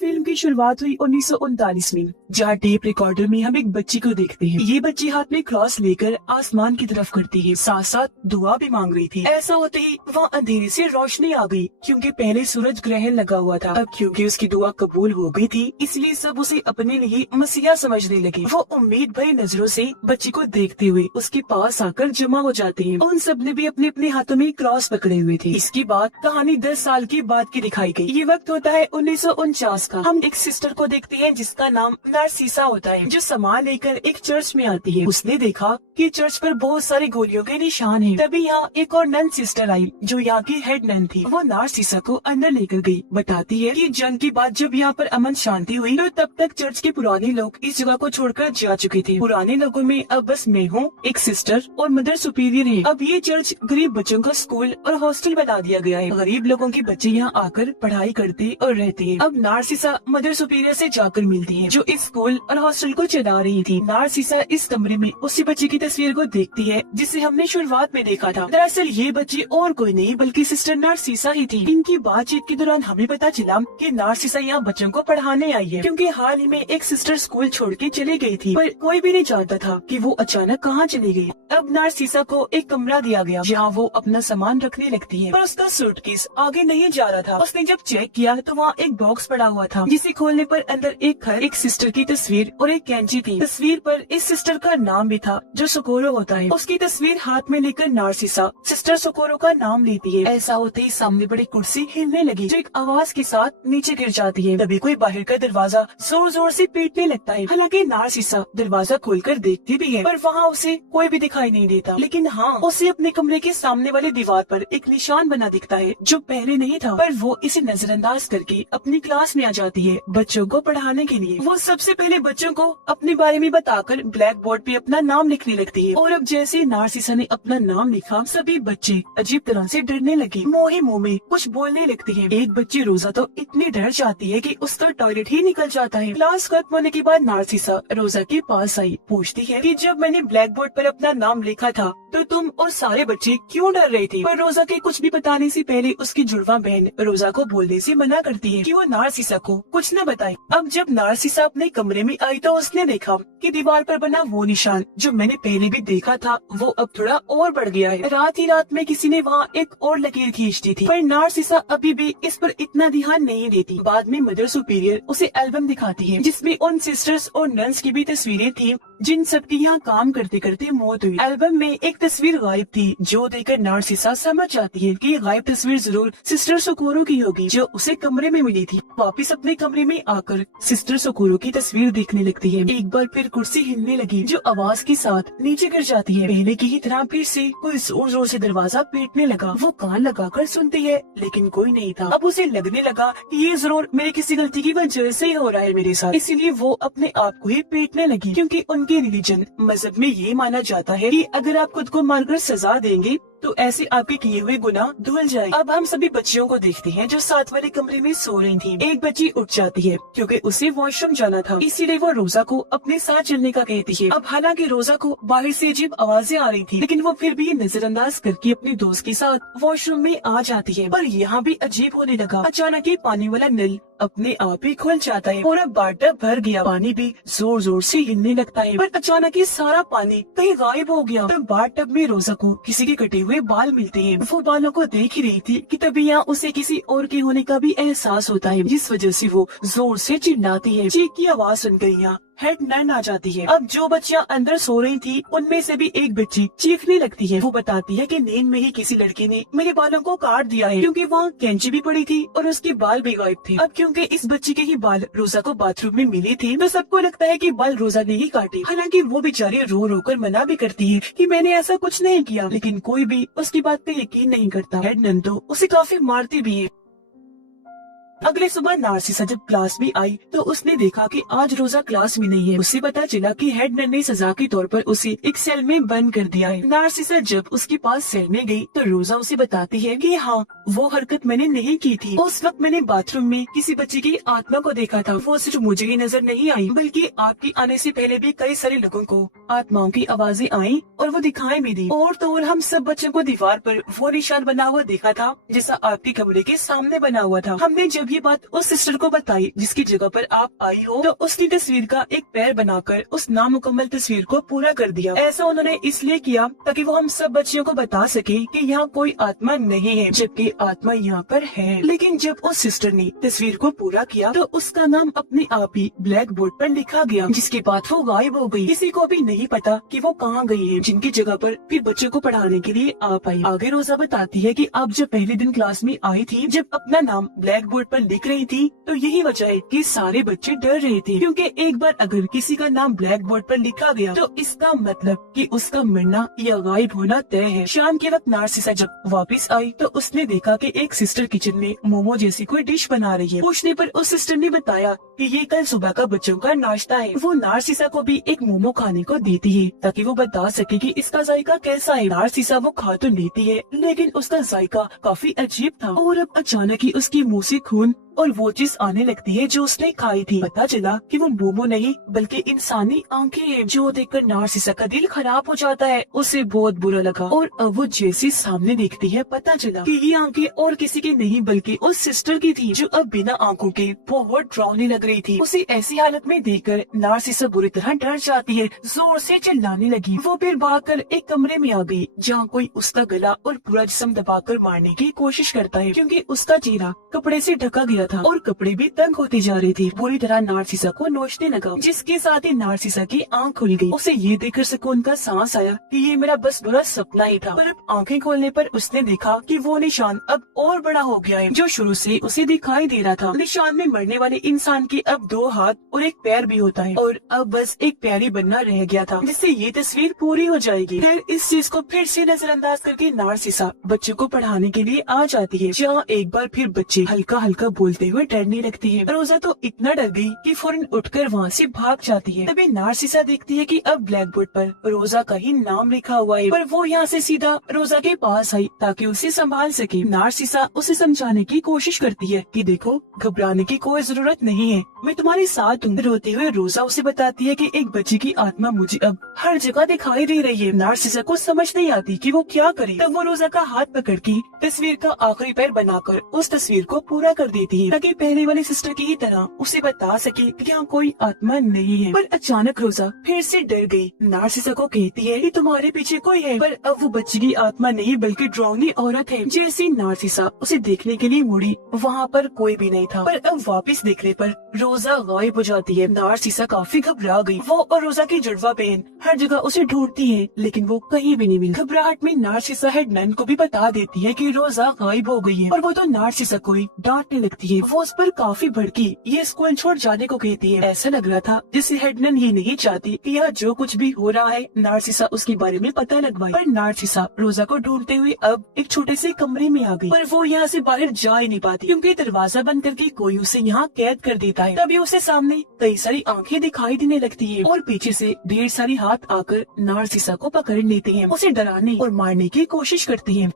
Film की शुरुआत हुई 1939 में, जहाँ टेप रिकॉर्डर में हम एक बच्ची को देखते हैं। ये बच्ची हाथ में क्रॉस लेकर आसमान की तरफ करती है, साथ साथ दुआ भी मांग रही थी। ऐसा होते ही वहाँ अंधेरे से रोशनी आ गई, क्योंकि पहले सूरज ग्रहण लगा हुआ था। अब क्योंकि उसकी दुआ कबूल हो गई थी, इसलिए सब उसे अपने लिए मसीहा समझने लगे। वो उम्मीद भरी नजरों से बच्ची को देखते हुए उसके पास आकर जमा हो जाते हैं। उन सब ने भी अपने अपने हाथों में क्रॉस पकड़े हुए थे। इसके बाद कहानी 10 साल के बाद की दिखाई गई। ये वक्त होता है 1949 का। हम एक सिस्टर को देखते हैं जिसका नाम नारसीसा होता है, जो सामान लेकर एक चर्च में आती है। उसने देखा कि चर्च पर बहुत सारे गोलियों के निशान हैं। तभी यहाँ एक और नन सिस्टर आई, जो यहाँ की हेड नन थी। वो नारसीसा को अंदर लेकर गई। बताती है कि जंग के बाद जब यहाँ पर अमन शांति हुई, तो तब तक चर्च के पुराने लोग इस जगह को छोड़कर जा चुके थे। पुराने लोगों में अब बस मैं हूँ, एक सिस्टर और मदर सुपीरियर है। अब ये चर्च गरीब बच्चों का स्कूल और हॉस्टल बना दिया गया है। गरीब लोगों के बच्चे यहाँ आकर पढ़ाई करते और रहते हैं। अब नारसीसा मदर सुपीरियर से जाकर मिलती है, जो इस स्कूल और हॉस्टल को चला रही थी। नारसीसा इस कमरे में उसी बच्चे की तस्वीर को देखती है जिसे हमने शुरुआत में देखा था। दरअसल ये बच्ची और कोई नहीं बल्कि सिस्टर नारसीसा ही थी। इनकी बातचीत के दौरान हमें पता चला कि नारसीसा यहाँ बच्चों को पढ़ाने आई है, क्योंकि हाल ही में एक सिस्टर स्कूल छोड़ के चली गई थी, पर कोई भी नहीं जानता था कि वो अचानक कहाँ चली गई। अब नारसीसा को एक कमरा दिया गया, जहाँ वो अपना सामान रखने लगती है, पर उसका सूटकेस आगे नहीं जा रहा था। उसने जब चेक किया तो वहाँ एक बॉक्स पड़ा हुआ था, जिसे खोलने पर अंदर एक घर, एक सिस्टर की तस्वीर और एक कैंची थी। तस्वीर पर इस सिस्टर का नाम भी था, जो सोकोरो होता है। उसकी तस्वीर हाथ में लेकर नारसीसा सिस्टर सोकोरो का नाम लेती है। ऐसा होते ही सामने बड़ी कुर्सी हिलने लगी, जो एक आवाज के साथ नीचे गिर जाती है। तभी कोई बाहर का दरवाजा जोर जोर से पीटने लगता है। हालांकि नारसीसा दरवाजा खोलकर देखती भी है, पर वहाँ उसे कोई भी दिखाई नहीं देता। लेकिन हाँ, उसे अपने कमरे के सामने वाली दीवार पर एक निशान बना दिखता है, जो पहले नहीं था। पर वो इसे नजरअंदाज करके अपनी क्लास में आ जाती है बच्चों को पढ़ाने के लिए। वो सबसे पहले बच्चों को अपने बारे में बताकर ब्लैक बोर्ड पे अपना नाम लिखने लगती है। और अब जैसे नारसीसा ने अपना नाम लिखा, सभी बच्चे अजीब तरह से डरने लगे। मोहे मुँह में कुछ बोलने लगती है। एक बच्ची रोजा तो इतनी डर जाती है कि उसका टॉयलेट ही निकल जाता है। क्लास खत्म होने के बाद नारसीसा रोजा के पास आई, पूछती है कि जब मैंने ब्लैक बोर्ड पर अपना नाम लिखा था तो तुम और सारे बच्चे क्यों डर रहे थे? पर रोजा के कुछ भी बताने से पहले उसकी जुड़वा बहन रोजा को बोलने से मना करती है कि वो नारसीसा को कुछ न बताए। अब जब नारसीसा अपने कमरे में आई तो उसने देखा कि दीवार पर बना वो निशान, जो मैंने पहले भी देखा था, वो अब थोड़ा और बढ़ गया है। रात ही रात में किसी ने वहाँ एक और लकीर खींच दी थी, पर नारसीसा अभी भी इस पर इतना ध्यान नहीं देती। बाद में मदर सुपीरियर उसे एल्बम दिखाती है, जिसमें उन सिस्टर्स और नन्स की भी तस्वीरें थी, जिन सबकी यहाँ काम करते करते मौत हुई। एल्बम में एक तस्वीर गायब थी, जो देखकर नारसीसा समझ जाती है कि गायब तस्वीर जरूर सिस्टर सोकोरो की होगी, जो उसे कमरे में मिली थी। वापिस अपने कमरे में आकर सिस्टर सोकोरो की तस्वीर देखने लगती है। एक बार फिर कुर्सी हिलने लगी, जो आवाज के साथ नीचे गिर जाती है। पहले की ही तरह फिर से कोई जोर जोर से दरवाजा पीटने लगा। वो कान लगाकर सुनती है, लेकिन कोई नहीं था। अब उसे लगने लगा कि ये जरूर मेरी किसी गलती की वजह से ही हो रहा है मेरे साथ, इसीलिए वो अपने आप को ही पीटने लगी। क्योंकि उनके रिलीजन मजहब में ये माना जाता है कि अगर आप खुद को मारकर सजा देंगे तो ऐसे आपके किए हुए गुनाह धुल जाए। अब हम सभी बच्चियों को देखते हैं जो साथ वाले कमरे में सो रही थी। एक बच्ची उठ जाती है क्योंकि उसे वॉशरूम जाना था, इसीलिए वो रोजा को अपने साथ चलने का कहती है। अब हालांकि रोजा को बाहर से अजीब आवाजें आ रही थी, लेकिन वो फिर भी नजरअंदाज करके अपने दोस्त के साथ वॉशरूम में आ जाती है। पर यहाँ भी अजीब होने लगा। अचानक ही पानी वाला नल अपने आप ही खुल जाता है और अब बाथटब भर गया। पानी भी जोर जोर से हिलने लगता है, पर अचानक ही सारा पानी कहीं गायब हो गया। तब बाथटब में रोजा को किसी के कटे हुए बाल मिलते हैं। वो बालों को देख ही रही थी कि तभी यहाँ उसे किसी और के होने का भी एहसास होता है, जिस वजह से वो जोर से चिल्लाती है। चीख की आवाज सुनकर यहाँ हेड नन आ जाती है। अब जो बच्चियां अंदर सो रही थी, उनमें से भी एक बच्ची चीखने लगती है। वो बताती है कि नींद में ही किसी लड़की ने मेरे बालों को काट दिया है, क्योंकि वहाँ कैंची भी पड़ी थी और उसके बाल भी गायब थे। अब क्योंकि इस बच्ची के ही बाल रोजा को बाथरूम में मिले थे, तो सबको लगता है कि बाल रोजा ने ही काटे। हालांकि वो बेचारी रो रो कर मना भी करती है कि मैंने ऐसा कुछ नहीं किया, लेकिन कोई भी उसकी बात पे यकीन नहीं करता। हेड नन तो उसे काफी मारती भी है। अगले सुबह नारसीसा जब क्लास में आई तो उसने देखा कि आज रोजा क्लास में नहीं है। उसे पता चला कि हेड नन ने सजा के तौर पर उसे एक सेल में बंद कर दिया है। नारसीसा जब उसके पास सेल में गई तो रोजा उसे बताती है कि हाँ, वो हरकत मैंने नहीं की थी। उस वक्त मैंने बाथरूम में किसी बच्चे की आत्मा को देखा था। वो सिर्फ मुझे ही नजर नहीं आई, बल्कि आपके आने से पहले भी कई सारे लोगों को आत्माओं की आवाजें आई और वो दिखाई भी दी। और तो और हम सब बच्चों को दीवार पर वो निशान बना हुआ देखा था, जैसा आपके कमरे के सामने बना हुआ था। हमने जब जब ये बात उस सिस्टर को बताई जिसकी जगह पर आप आई हो, तो उसने तस्वीर का एक पैर बनाकर उस नामुकम्मल तस्वीर को पूरा कर दिया। ऐसा उन्होंने इसलिए किया ताकि वो हम सब बच्चियों को बता सके कि यहाँ कोई आत्मा नहीं है, जबकि आत्मा यहाँ पर है। लेकिन जब उस सिस्टर ने तस्वीर को पूरा किया तो उसका नाम अपने आप ही ब्लैक बोर्ड पर लिखा गया, जिसके बाद वो गायब हो गई। किसी को भी नहीं पता कि वो कहाँ गई है, जिनकी जगह पर फिर बच्चों को पढ़ाने के लिए आप आई। आगे रोजा बताती है कि आप जब पहले दिन क्लास में आई थी, जब अपना नाम ब्लैक बोर्ड पर लिख रही थी, तो यही वजह है कि सारे बच्चे डर रहे थे, क्योंकि एक बार अगर किसी का नाम ब्लैक बोर्ड पर लिखा गया तो इसका मतलब कि उसका मरना या गायब होना तय है। शाम के वक्त नार्सिसा जब वापस आई तो उसने देखा कि एक सिस्टर किचन में मोमो जैसी कोई डिश बना रही है। पूछने पर उस सिस्टर ने बताया कि ये कल सुबह का बच्चों का नाश्ता है। वो नार्सिसा को भी एक मोमो खाने को देती है ताकि वो बता सके कि इसका जायका कैसा है। नार्सिसा वो खा तो लेती है, लेकिन उसका जायका काफी अजीब था और अब अचानक ही उसकी मुँह से खून और वो चीज आने लगती है जो उसने खाई थी। पता चला कि वो मोमो नहीं बल्कि इंसानी आंखें हैं, जो देखकर नार्सिसा का दिल खराब हो जाता है। उसे बहुत बुरा लगा और अब वो जैसे सामने देखती है, पता चला कि ये आंखें और किसी की नहीं बल्कि उस सिस्टर की थी, जो अब बिना आंखों के बहुत डरावनी लग रही थी। उसे ऐसी हालत में देखकर नार्सिसा बुरी तरह डर जाती है, जोर से चिल्लाने लगी। वो फिर भागकर एक कमरे में आ गई जहाँ कोई उसका गला और पूरा जिस्म दबाकर मारने की कोशिश करता है, क्योंकि उसका चेहरा कपड़े से ढका गया था और कपड़े भी तंग होती जा रही थी। बुरी तरह नार्सिसा को नोचने लगा, जिसके साथ ही नार्सिसा की आंख खुल गई। उसे ये देखकर सुकून का सांस आया कि ये मेरा बस बुरा सपना ही था। पर अब आंखें खोलने पर उसने देखा कि वो निशान अब और बड़ा हो गया है, जो शुरू से उसे दिखाई दे रहा था। निशान में मरने वाले इंसान के अब 2 हाथ और एक पैर भी होता है और अब बस एक पैर ही बनना रह गया था, जिससे ये तस्वीर पूरी हो जाएगी। फिर इस चीज को फिर से नजरअंदाज करके नार्सिसा बच्चों को पढ़ाने के लिए आ जाती है, जहाँ एक बार फिर बच्चे हल्का हल्का बोलते हुए डरने लगती है। रोजा तो इतना डर गई कि फौरन उठकर वहाँ से भाग जाती है। तभी नार्सिसा देखती है कि अब ब्लैक बोर्ड पर रोजा का ही नाम लिखा हुआ है, पर वो यहाँ से सीधा रोजा के पास आई ताकि उसे संभाल सके। नार्सिसा उसे समझाने की कोशिश करती है कि देखो, घबराने की कोई जरूरत नहीं है, मैं तुम्हारे साथ हूँ। रोते हुए रोजा उसे बताती है कि एक बच्चे की आत्मा मुझे अब हर जगह दिखाई दे रही है। नार्सिसा को समझ नहीं आती कि वो क्या करे। तब वो रोजा का हाथ पकड़ के तस्वीर का आखिरी पैर बनाकर उस तस्वीर को पूरा कर देती है, ताकि पहले वाली सिस्टर की ही तरह उसे बता सके कि यहाँ कोई आत्मा नहीं है। पर अचानक रोजा फिर से डर गई। नार्सिसा को कहती है कि तुम्हारे पीछे कोई है, पर अब वो बच्ची की आत्मा नहीं बल्कि डरावनी औरत है। जैसी नार्सिसा उसे देखने के लिए मुड़ी, वहाँ पर कोई भी नहीं था, पर अब वापस देखने पर रोजा गायब हो जाती है। नार्सिसा काफी घबरा गई। वो और रोजा की जुड़वा बहन हर जगह उसे ढूंढती है, लेकिन वो कहीं भी नहीं मिली। घबराहट में नार्सिसा हेड नन को भी बता देती है कि रोजा गायब हो गई है, और वो तो नार्सिसा को डांटने लगती है। वो उस पर काफी भड़की ये स्कूल छोड़ जाने को कहती है। ऐसा लग रहा था जैसे हेडनन ये नहीं चाहती कि यह जो कुछ भी हो रहा है नार्सिसा उसके बारे में पता लगवाए। पर नार्सिसा रोजा को ढूंढते हुए अब एक छोटे से कमरे में आ गई, पर वो यहाँ से बाहर जा ही नहीं पाती, क्योंकि दरवाजा बंद करके कोई उसे यहाँ कैद कर देता है। तभी उसे सामने कई सारी आंखें दिखाई देने लगती है और पीछे से ढेर सारी हाथ आकर नार्सिसा को पकड़ लेते हैं, उसे डराने और मारने की कोशिश करती है।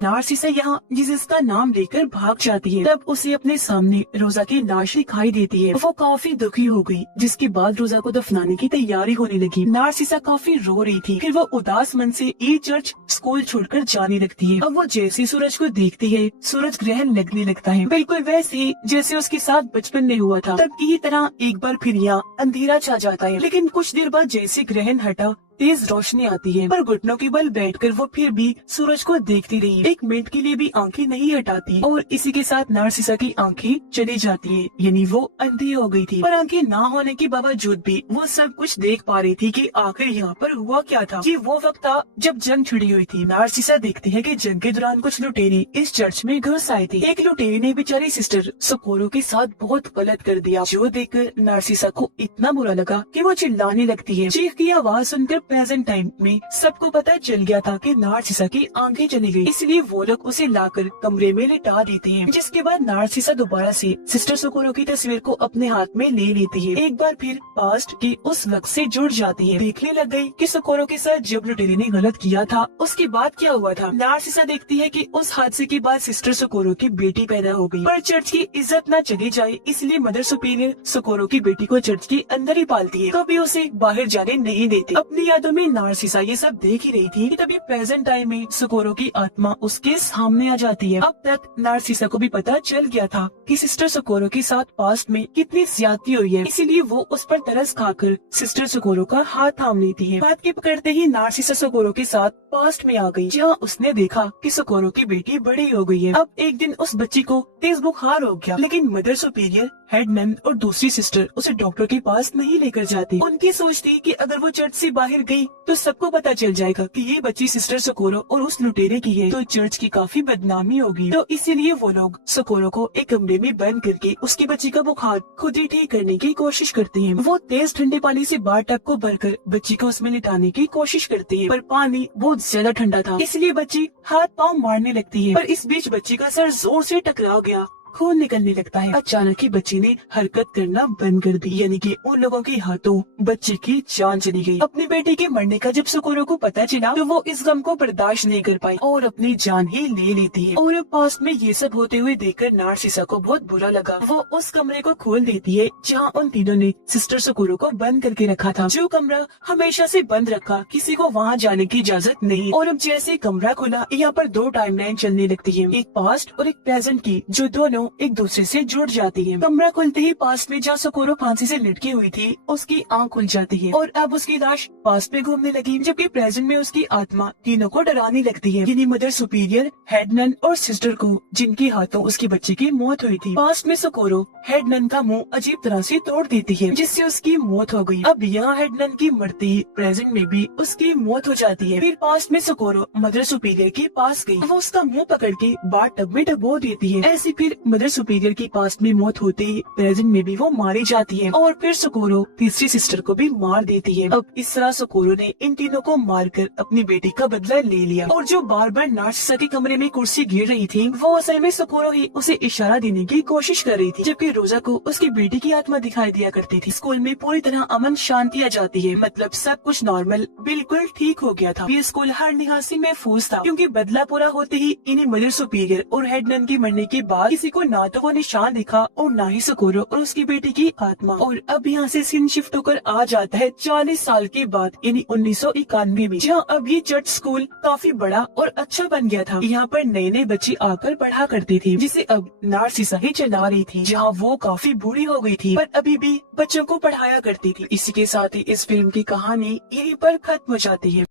नार्सिसा यहाँ जिसका नाम लेकर भाग जाती है। तब उसे अपने सामने रोजा की लाश दिखाई देती है। वो काफी दुखी हो गई, जिसके बाद रोजा को दफनाने की तैयारी होने लगी। नार्सिसा काफी रो रही थी। फिर वो उदास मन से ये चर्च स्कूल छोड़कर जाने लगती है। अब वो जैसे सूरज को देखती है, सूरज ग्रहण लगने लगता है, बिल्कुल वैसे ही जैसे उसके साथ बचपन में हुआ था। तब की तरह एक बार फिर यहाँ अंधेरा छा जाता है, लेकिन कुछ देर बाद जैसे ग्रहण हटा तेज रोशनी आती है, पर घुटनों के बल बैठकर वो फिर भी सूरज को देखती रही। एक मिनट के लिए भी आंखें नहीं हटाती और इसी के साथ नार्सिसा की आंखें चली जाती है, यानी वो अंधी हो गई थी। पर आंखें ना होने के बावजूद भी वो सब कुछ देख पा रही थी कि आखिर यहाँ पर हुआ क्या था। ये वो वक्त था जब जंग छिड़ी हुई थी। नार्सिसा देखती है कि जंग के दौरान कुछ लुटेरे इस चर्च में घुस आए थे। एक लुटेरे ने बेचारी सिस्टर सोकोरो के साथ बहुत गलत कर दिया, जो देखकर नार्सिसा को इतना बुरा लगा कि वो चिल्लाने लगती है। चीख की आवाज सुनकर प्रेजेंट टाइम में सबको पता चल गया था कि नार्सिसा की आंखें चली गई, इसलिए वो लोग उसे लाकर कमरे में लिटा देते हैं। जिसके बाद नार्सिसा दोबारा से सिस्टर सोकोरो की तस्वीर को अपने हाथ में ले लेती है। एक बार फिर पास्ट के उस वक्त से जुड़ जाती है। देखने लग गई कि सोकोरो के साथ जब लुटेरे ने गलत किया था उसके बाद क्या हुआ था। नार्सिसा देखती है कि उस हादसे के बाद सिस्टर सोकोरो की बेटी पैदा हो गई, पर चर्च की इज्जत न चली जाए इसलिए मदर सुपीरियर सोकोरो की बेटी को चर्च के अंदर ही पालती है, कभी उसे बाहर जाने नहीं देती। अपनी यादों में नार्सिसा ये सब देख ही रही थी कि तभी प्रेजेंट टाइम में सोकोरो की आत्मा उसके सामने आ जाती है। अब तक नार्सिसा को भी पता चल गया था कि सिस्टर सोकोरो के साथ पास्ट में कितनी ज्यादती हुई है, इसीलिए वो उस पर तरस खाकर सिस्टर सोकोरो का हाथ थाम लेती है। बात के पकड़ते ही नार्सिसा सोकोरो के साथ पास्ट में आ गई, जहाँ उसने देखा कि सोकोरो की बेटी बड़ी हो गई है। अब एक दिन उस बच्ची को तेज बुखार हो गया, लेकिन मदर सुपीरियर, हेड नन और दूसरी सिस्टर उसे डॉक्टर के पास नहीं लेकर जाती। उनकी सोच थी कि अगर वो चर्च से बाहर गई तो सबको पता चल जाएगा कि ये बच्ची सिस्टर सोकोरो और उस लुटेरे की है, तो चर्च की काफी बदनामी होगी। तो इसीलिए वो लोग सोकोरो को एक कमरे में बंद करके उसकी बच्ची का बुखार खुद ही ठीक करने की कोशिश करते हैं। वो तेज ठंडे पानी से बार टब को भरकर बच्ची को उसमें लिटाने की कोशिश करती है, पर पानी बहुत ज्यादा ठंडा था, इसलिए बच्ची हाथ पाँव मारने लगती है। पर इस बीच बच्ची का सर जोर से टकरा गया, खून निकलने लगता है। अचानक ही बच्ची ने हरकत करना बंद कर दी, यानी कि उन लोगों के हाथों बच्ची की जान चली गई। अपनी बेटी के मरने का जब सोकोरो को पता चला तो वो इस गम को बर्दाश्त नहीं कर पाई और अपनी जान ही ले लेती है। और पास्ट में ये सब होते हुए देखकर नार्सिसा को बहुत बुरा लगा। वो उस कमरे को खोल देती है जहाँ उन तीनों ने सिस्टर सोकोरो को बंद करके रखा था। जो कमरा हमेशा से बंद रखा, किसी को वहाँ जाने की इजाजत नहीं। और अब जैसे कमरा खुला, यहाँ पर दो टाइमलाइन चलने लगती है, एक पास्ट और एक प्रेजेंट की, जो दोनों एक दूसरे से जुड़ जाती है। कमरा खुलते ही पास्ट में जहाँ सोकोरो फांसी से लटकी हुई थी उसकी आंख खुल जाती है और अब उसकी लाश पास्ट में घूमने लगी, जबकि प्रेजेंट में उसकी आत्मा तीनों को डराने लगती है, यानी मदर सुपीरियर, हेड नन और सिस्टर को, जिनके हाथों उसकी बच्ची की मौत हुई थी। पास्ट में सोकोरो हेड नन का मुंह अजीब तरह से तोड़ देती है, जिससे उसकी मौत हो गई। अब यहाँ हेड नन की मरते ही प्रेजेंट में भी उसकी मौत हो जाती है। फिर पास्ट में सोकोरो मदर सुपीरियर के पास गई, वो उसका मुंह पकड़ के बार टब में डबो देती है। ऐसी फिर मदर सुपीरियर की पास्ट में मौत होते ही प्रेजेंट में भी वो मारी जाती है और फिर सोकोरो तीसरी सिस्टर को भी मार देती है। अब इस तरह सोकोरो ने इन तीनों को मारकर अपनी बेटी का बदला ले लिया। और जो बार बार नार्सिसा के कमरे में कुर्सी गिर रही थी, वो असल में सोकोरो ही उसे इशारा देने की कोशिश कर रही थी, जबकि रोजा को उसकी बेटी की आत्मा दिखाई दिया करती थी। स्कूल में पूरी तरह अमन शांति आ जाती है, मतलब सब कुछ नॉर्मल बिल्कुल ठीक हो गया था। ये स्कूल हर लिहाज से महफूज था, क्योंकि बदला पूरा होते ही इन्हें मदर सुपीरियर और हेड नन के मरने के बाद किसी को ना तो वो निशान दिखा और ना ही सोकोरो और उसकी बेटी की आत्मा। और अब यहाँ से सीन शिफ्ट होकर आ जाता है 40 साल के बाद, यानी 1991 में, जहाँ अब ये चर्च स्कूल काफी बड़ा और अच्छा बन गया था। यहाँ पर नए नए बच्चे आकर पढ़ा करते थे, जिसे अब नार्सिसा ही चला रही थी, जहाँ वो काफी बूढ़ी हो गई थी, पर अभी भी बच्चों को पढ़ाया करती थी। इसी के साथ ही इस फिल्म की कहानी यहीं पर खत्म हो जाती है।